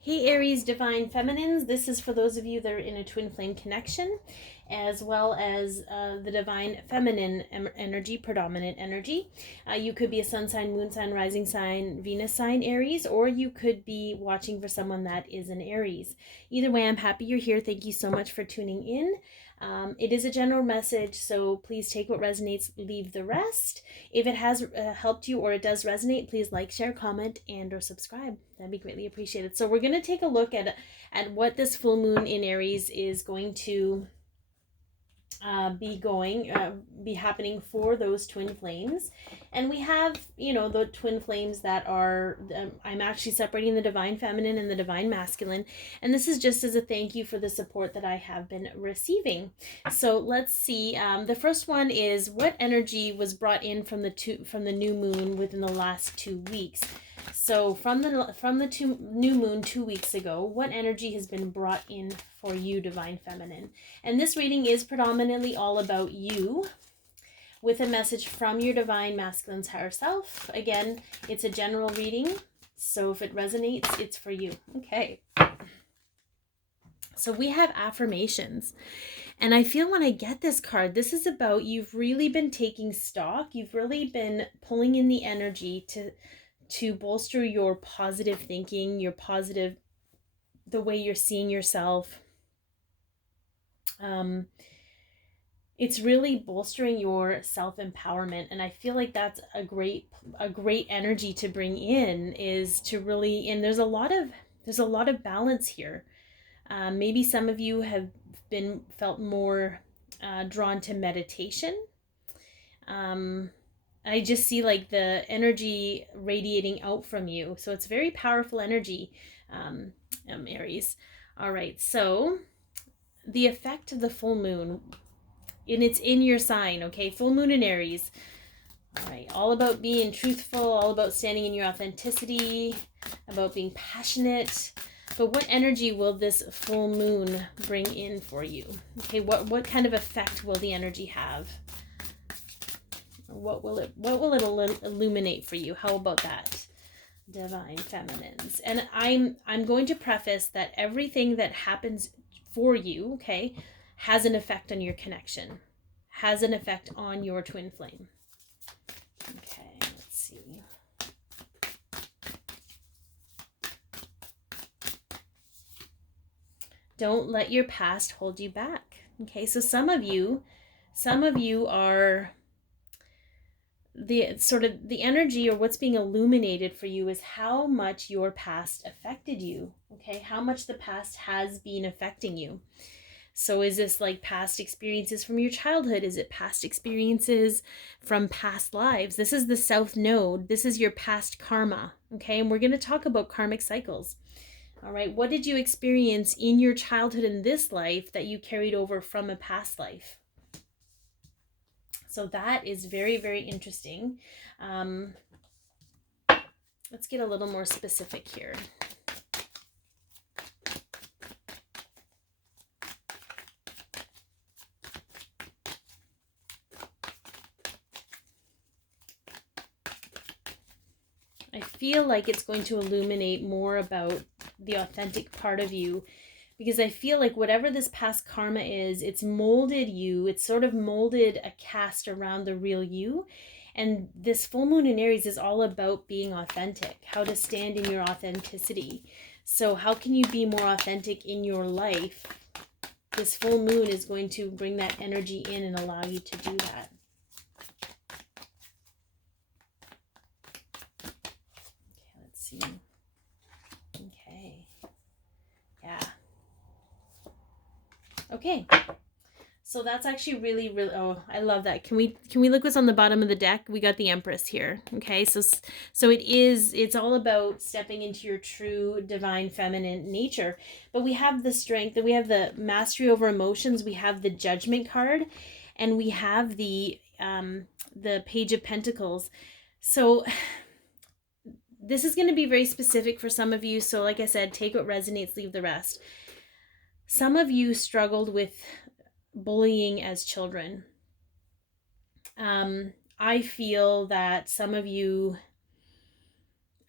Hey Aries, Divine Feminines. This is for those of you that are in a twin flame connection, as well as the Divine Feminine energy, predominant energy. You could be a sun sign, moon sign, rising sign, Venus sign, Aries, or you could be watching for someone that is an Aries. Either way, I'm happy you're here. Thank you so much for tuning in. It is a general message, so please take what resonates, leave the rest. If it has helped you or it does resonate, please like, share, comment, and or subscribe. That'd be greatly appreciated. So we're going to take a look at what this full moon in Aries is going to be happening for those twin flames. And we have, the twin flames that are, I'm actually separating the divine feminine and the divine masculine, and this is just as a thank you for the support that I have been receiving. So let's see. The first one is, what energy was brought in from the new moon within the last 2 weeks? So from the new moon 2 weeks ago, what energy has been brought in for you, divine feminine? And this reading is predominantly all about you, with a message from your divine masculine's higher self. Again, it's a general reading, so if it resonates, it's for you. Okay. So we have affirmations. And I feel when I get this card, this is about you've really been taking stock. You've really been pulling in the energy to bolster your positive thinking, the way you're seeing yourself. It's really bolstering your self-empowerment, and I feel like that's a great energy to bring in, is to really, and there's a lot of balance here. Maybe some of you have felt more drawn to meditation. I just see like the energy radiating out from you. So it's very powerful energy, Aries. All right, so the effect of the full moon, and it's in your sign, okay? Full moon in Aries. All right, all about being truthful, all about standing in your authenticity, about being passionate. But what energy will this full moon bring in for you? Okay, what kind of effect will the energy have? What will it illuminate for you? How about that, divine feminines? And I'm going to preface that everything that happens for you, okay, has an effect on your connection, has an effect on your twin flame. Okay, let's see. Don't let your past hold you back. Okay, so some of you are the energy, or what's being illuminated for you, is how much your past affected you. Okay, how much the past has been affecting you. So is this like past experiences from your childhood? Is it past experiences from past lives? This is the South Node. This is your past karma. Okay, and we're going to talk about karmic cycles. All right, what did you experience in your childhood in this life that you carried over from a past life? So that is very, very interesting. Let's get a little more specific here. I feel like it's going to illuminate more about the authentic part of you, because I feel like whatever this past karma is, it's molded you. It's sort of molded a cast around the real you. And this full moon in Aries is all about being authentic, how to stand in your authenticity. So how can you be more authentic in your life? This full moon is going to bring that energy in and allow you to do that. Okay, let's see. Okay. Yeah. Okay. So that's actually really, really, oh, I love that. Can we look what's on the bottom of the deck? We got the Empress here. Okay, so it's all about stepping into your true divine feminine nature. But we have the strength, and we have the mastery over emotions, we have the Judgment card, and we have the Page of Pentacles. So this is going to be very specific for some of you. So like I said, take what resonates, leave the rest. Some of you struggled with bullying as children. I feel that some of you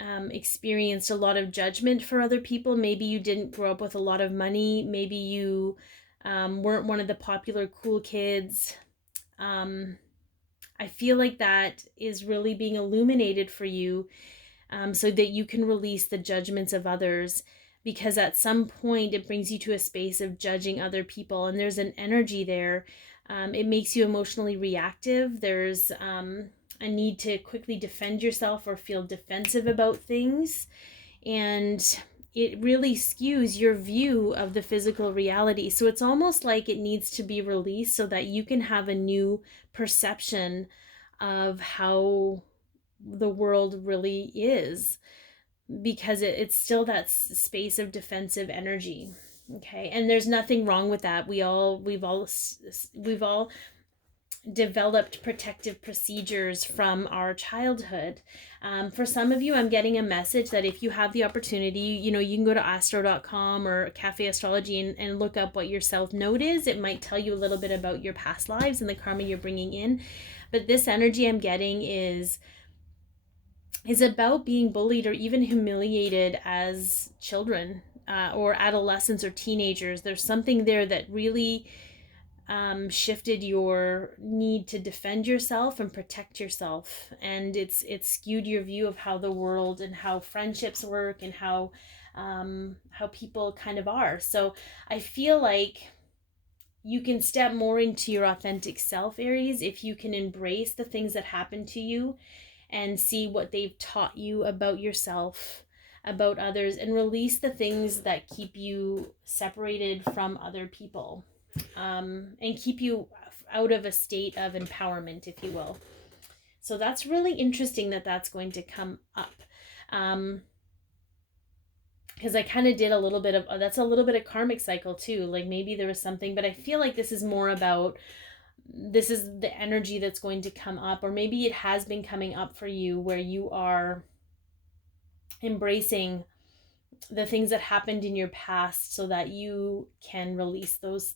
experienced a lot of judgment for other people. Maybe you didn't grow up with a lot of money. Maybe you weren't one of the popular cool kids. I feel like that is really being illuminated for you, so that you can release the judgments of others, because at some point it brings you to a space of judging other people, and there's an energy there. It makes you emotionally reactive. There's a need to quickly defend yourself or feel defensive about things, and it really skews your view of the physical reality. So it's almost like it needs to be released so that you can have a new perception of how the world really is, because it's still that space of defensive energy. Okay, and there's nothing wrong with that. We've all developed protective procedures from our childhood. For some of you, I'm getting a message that if you have the opportunity, you can go to astro.com or Cafe Astrology and look up what your self node is. It might tell you a little bit about your past lives and the karma you're bringing in. But this energy I'm getting is about being bullied or even humiliated as children, or adolescents or teenagers. There's something there that really shifted your need to defend yourself and protect yourself, and it's skewed your view of how the world and how friendships work and how people kind of are. So I feel like you can step more into your authentic self, Aries, if you can embrace the things that happen to you and see what they've taught you about yourself, about others, and release the things that keep you separated from other people, and keep you out of a state of empowerment, if you will. So that's really interesting that that's going to come up. Because I kind of did a little bit of, that's a little bit of karmic cycle too. Like maybe there was something, but I feel like this is more about, this is the energy that's going to come up, or maybe it has been coming up for you, where you are embracing the things that happened in your past so that you can release those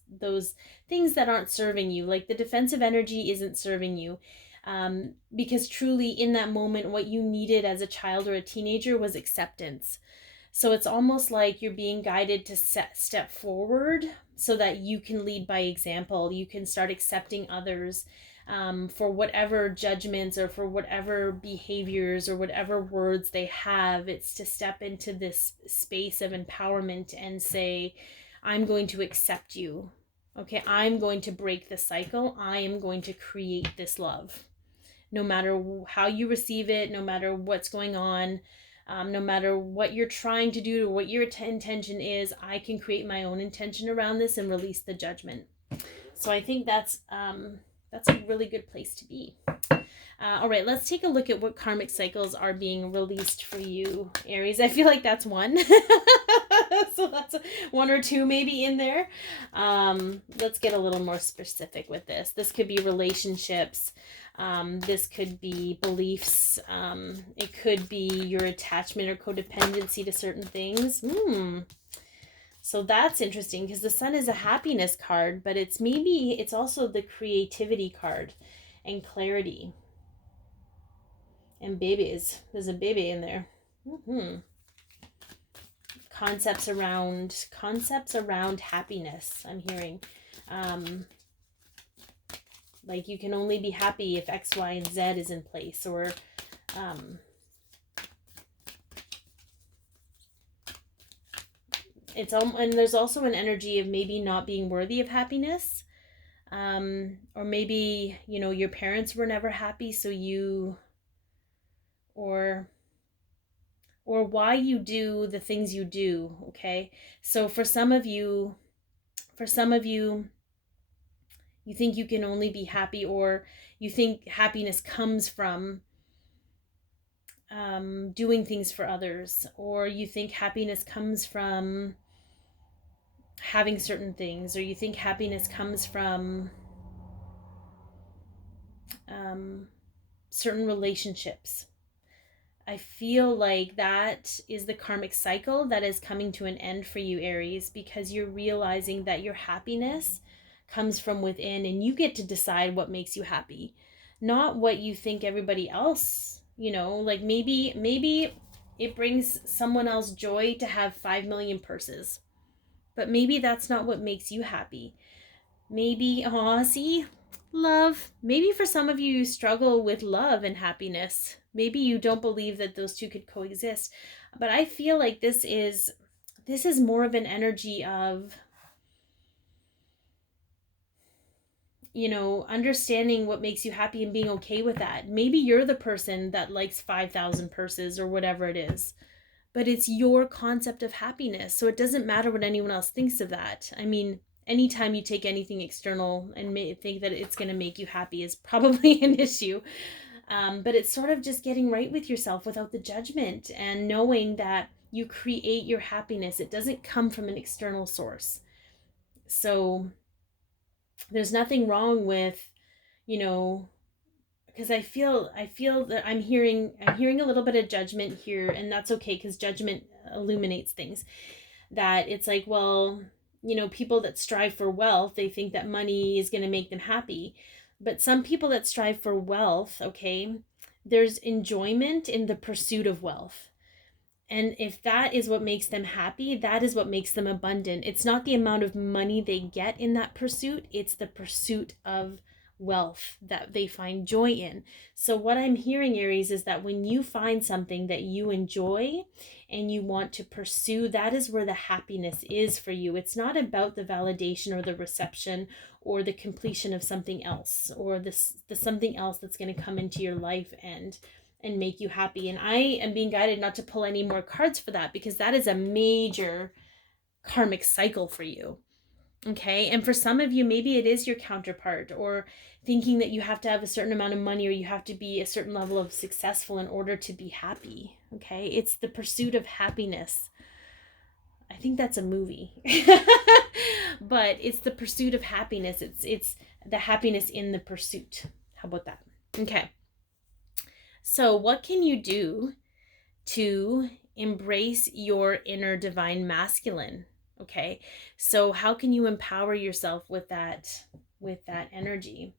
things that aren't serving you. Like the defensive energy isn't serving you, because truly in that moment what you needed as a child or a teenager was acceptance. So it's almost like you're being guided to step forward so that you can lead by example. You can start accepting others, for whatever judgments or for whatever behaviors or whatever words they have. It's to step into this space of empowerment and say, I'm going to accept you. Okay, I'm going to break the cycle. I am going to create this love. No matter how you receive it, no matter what's going on, no matter what you're trying to do or what your intention is, I can create my own intention around this and release the judgment. So I think that's a really good place to be. All right, let's take a look at what karmic cycles are being released for you, Aries. I feel like that's one. So that's one or two maybe in there. Let's get a little more specific with this. This could be relationships. This could be beliefs. It could be your attachment or codependency to certain things. So that's interesting, because the Sun is a happiness card, but it's also the creativity card and clarity. And babies. There's a baby in there. Concepts around happiness, I'm hearing. Like you can only be happy if X, Y, and Z is in place, or and there's also an energy of maybe not being worthy of happiness, or maybe your parents were never happy, so you, or why you do the things you do. Okay, so for some of you, you think you can only be happy, or you think happiness comes from doing things for others, or you think happiness comes from having certain things, or you think happiness comes from certain relationships. I feel like that is the karmic cycle that is coming to an end for you, Aries, because you're realizing that your happiness comes from within, and you get to decide what makes you happy, not what you think everybody else, like maybe it brings someone else joy to have 5 million purses. But maybe that's not what makes you happy. Maybe, see, love. Maybe for some of you, you struggle with love and happiness. Maybe you don't believe that those two could coexist. But I feel like this is more of an energy of, understanding what makes you happy and being okay with that. Maybe you're the person that likes 5,000 purses or whatever it is, but it's your concept of happiness. So it doesn't matter what anyone else thinks of that. I mean, anytime you take anything external and think that it's going to make you happy is probably an issue. But it's sort of just getting right with yourself without the judgment and knowing that you create your happiness. It doesn't come from an external source. So there's nothing wrong with, because I feel that I'm hearing a little bit of judgment here, and that's okay, because judgment illuminates things. That it's like, well, people that strive for wealth, they think that money is going to make them happy. But some people that strive for wealth, okay, there's enjoyment in the pursuit of wealth. And if that is what makes them happy, that is what makes them abundant. It's not the amount of money they get in that pursuit, it's the pursuit of wealth that they find joy in. So what I'm hearing, Aries, is that when you find something that you enjoy and you want to pursue, that is where the happiness is for you. It's not about the validation or the reception or the completion of something else, or the something else that's going to come into your life and make you happy. And I am being guided not to pull any more cards for that, because that is a major karmic cycle for you. Okay. And for some of you, maybe it is your counterpart, or thinking that you have to have a certain amount of money, or you have to be a certain level of successful in order to be happy. Okay. It's the pursuit of happiness. I think that's a movie. But it's the pursuit of happiness. It's the happiness in the pursuit. How about that? Okay. So what can you do to embrace your inner divine masculine? Okay. So how can you empower yourself with that energy?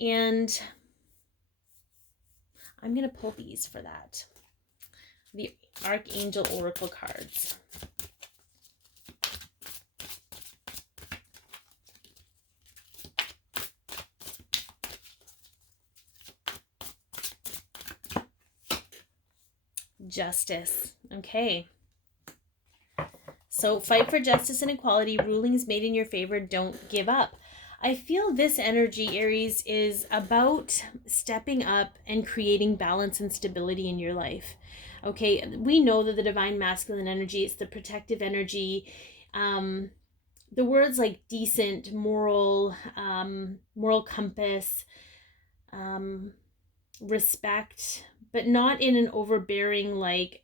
And I'm going to pull these for that. The Archangel Oracle cards. Justice. Okay. So fight for justice and equality. Rulings made in your favor. Don't give up. I feel this energy, Aries, is about stepping up and creating balance and stability in your life. Okay, we know that the divine masculine energy is the protective energy. The words like decent, moral, moral compass, respect, but not in an overbearing, like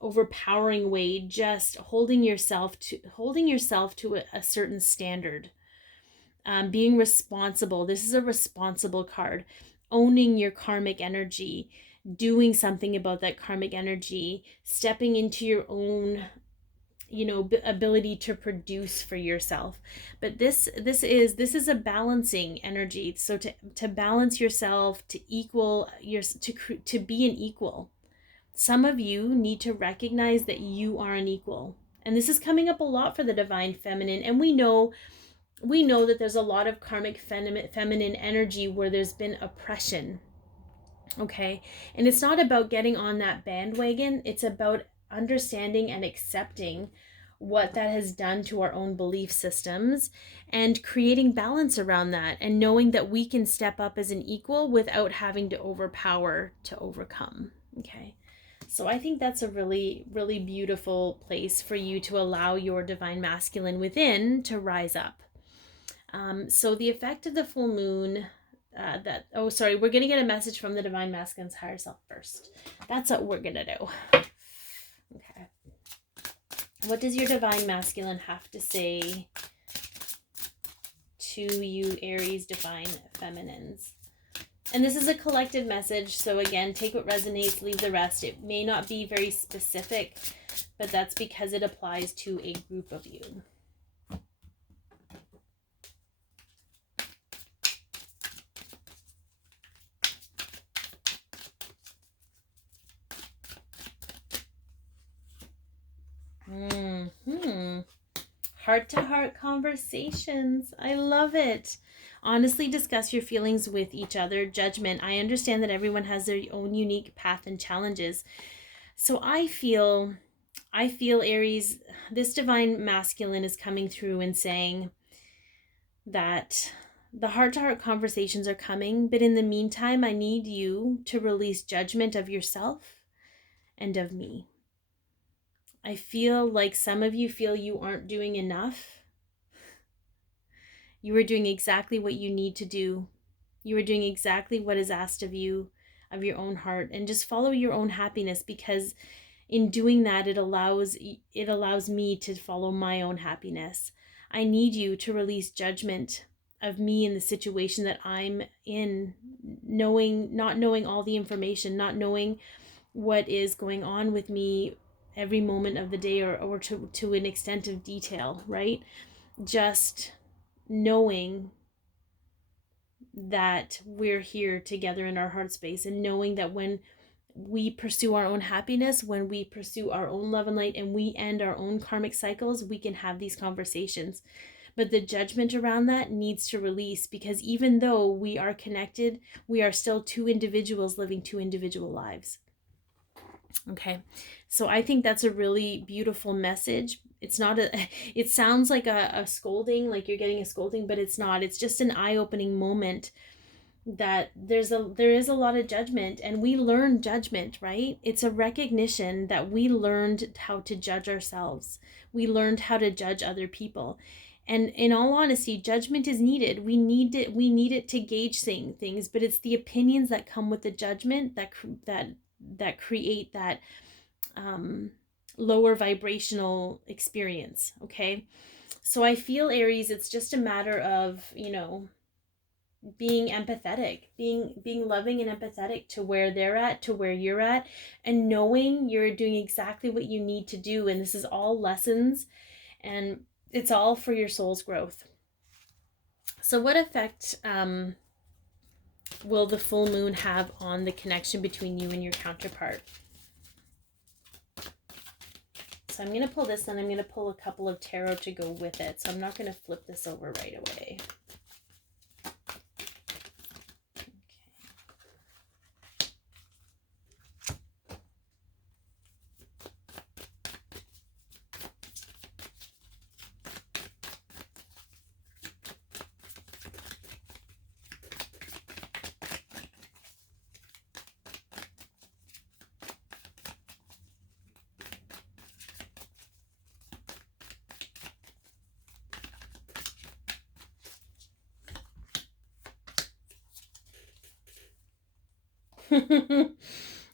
overpowering way. Just holding yourself to a certain standard. Being responsible. This is a responsible card. Owning your karmic energy, doing something about that karmic energy, stepping into your own ability to produce for yourself. But this is a balancing energy. So to balance yourself, to equal your, to be an equal. Some of you need to recognize that you are an equal, and this is coming up a lot for the divine feminine. And we know that there's a lot of karmic feminine energy where there's been oppression. Okay, and it's not about getting on that bandwagon. It's about understanding and accepting what that has done to our own belief systems and creating balance around that, and knowing that we can step up as an equal without having to overpower to overcome. Okay, so I think that's a really, really beautiful place for you to allow your divine masculine within to rise up. So the effect of the full moon, we're going to get a message from the divine masculine's higher self first. That's what we're going to do. Okay. What does your divine masculine have to say to you, Aries divine feminines? And this is a collective message, so again, take what resonates, leave the rest. It may not be very specific, but that's because it applies to a group of you. Hmm. Heart-to-heart conversations. I love it. Honestly discuss your feelings with each other. Judgment. I understand that everyone has their own unique path and challenges. So I feel Aries, this divine masculine is coming through and saying that the heart-to-heart conversations are coming, but in the meantime, I need you to release judgment of yourself and of me. I feel like some of you feel you aren't doing enough. You are doing exactly what you need to do. You are doing exactly what is asked of you, of your own heart, and just follow your own happiness, because in doing that it allows me to follow my own happiness. I need you to release judgment of me in the situation that I'm in, not knowing all the information, not knowing what is going on with me every moment of the day, or to an extent of detail, right? Just knowing that we're here together in our heart space, and knowing that when we pursue our own happiness, when we pursue our own love and light, and we end our own karmic cycles, we can have these conversations. But the judgment around that needs to release, because even though we are connected, we are still two individuals living two individual lives. Okay, so I think that's a really beautiful message. It's not it sounds like a scolding, like you're getting a scolding, but it's not. It's just an eye-opening moment that there is a lot of judgment, and we learn judgment, right? It's a recognition that we learned how to judge ourselves. We learned how to judge other people. And in all honesty, judgment is needed. We need it to gauge things, but it's the opinions that come with the judgment that create that um lower vibrational experience, okay? So I feel, Aries, it's just a matter of, being empathetic, being loving and empathetic to where they're at, to where you're at, and knowing you're doing exactly what you need to do. And this is all lessons, and it's all for your soul's growth. So what effect will the full moon have on the connection between you and your counterpart? So I'm going to pull this, and I'm going to pull a couple of tarot to go with it. So I'm not going to flip this over right away.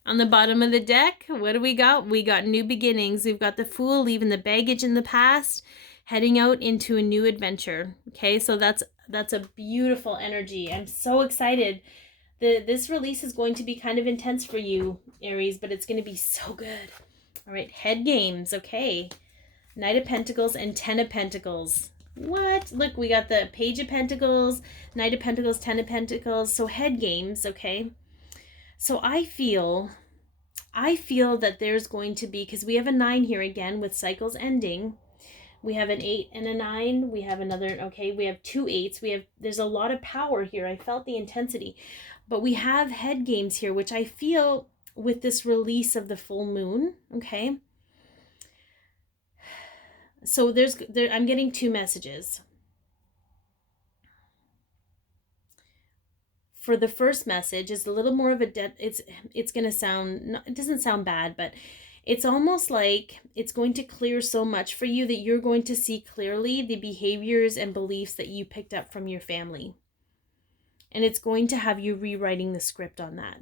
On the bottom of the deck, what do we got? We got new beginnings. We've got the Fool leaving the baggage in the past, heading out into a new adventure. Okay, so that's a beautiful energy. I'm so excited. This release is going to be kind of intense for you, Aries, but it's going to be so good. All right, head games. Okay, Knight of Pentacles and Ten of Pentacles. What? Look, we got the Page of Pentacles, Knight of Pentacles, Ten of Pentacles. So head games, okay? So I feel that there's going to be, because we have a 9 here again with cycles ending. We have an 8 and a 9. We have another, okay, we have 2 8s. There's a lot of power here. I felt the intensity. But we have head games here, which I feel with this release of the full moon, okay? So I'm getting 2 messages. For the first message is a little more of it's going to sound, it doesn't sound bad, but it's almost like it's going to clear so much for you that you're going to see clearly the behaviors and beliefs that you picked up from your family. And it's going to have you rewriting the script on that.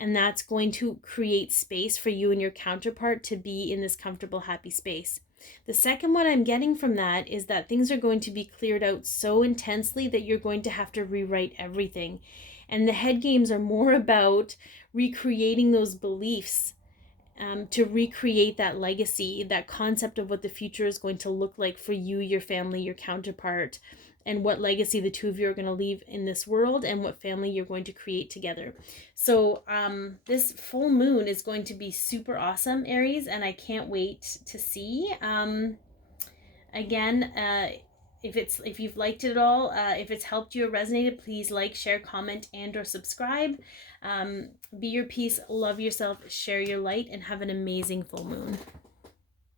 And that's going to create space for you and your counterpart to be in this comfortable, happy space. The second one I'm getting from that is that things are going to be cleared out so intensely that you're going to have to rewrite everything. And the head games are more about recreating those beliefs, to recreate that legacy, that concept of what the future is going to look like for you, your family, your counterpart, and what legacy the two of you are going to leave in this world, and what family you're going to create together. So this full moon is going to be super awesome, Aries, and I can't wait to see. Again, if you've liked it at all, if it's helped you or resonated, please like, share, comment, and or subscribe. Be your peace, love yourself, share your light, and have an amazing full moon.